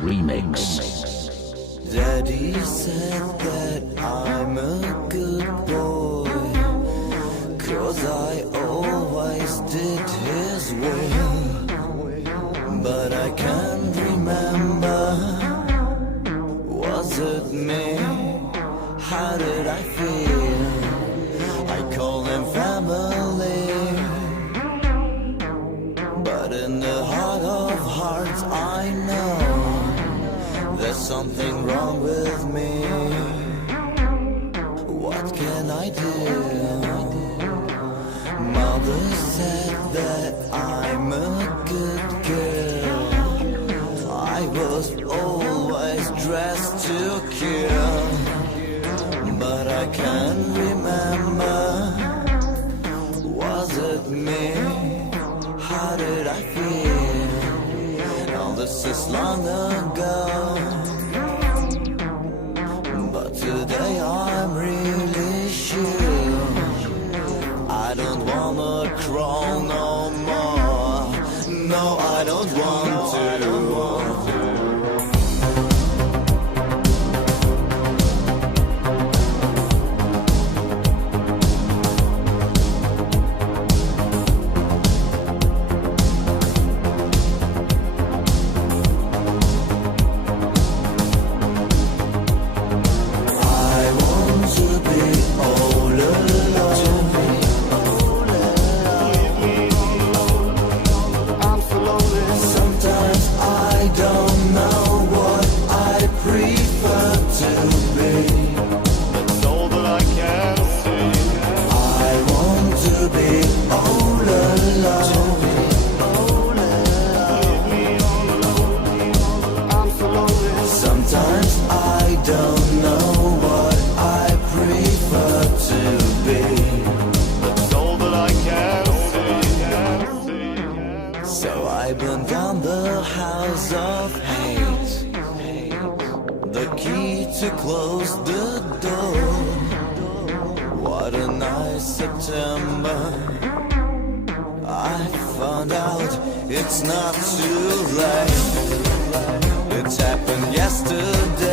Remix. Daddy said that I'm a good boy, 'cause I always did his will. But I can't remember, was it me? How did I feel? I call him family, but in the heart of hearts I know there's something wrong with me. What can I do? Mother said that I'm a good girl. I was always dressed to kill, but I can't remember, was it me? How did I feel? Now this is long ago, but today I'm really sure I don't wanna crawl no more. No, I don't want to. Sometimes I don't know what I prefer to be. That's all that I can see. So I burn down the house of hate, the key to close the door. What a nice September. I found out it's not too late. It happened yesterday.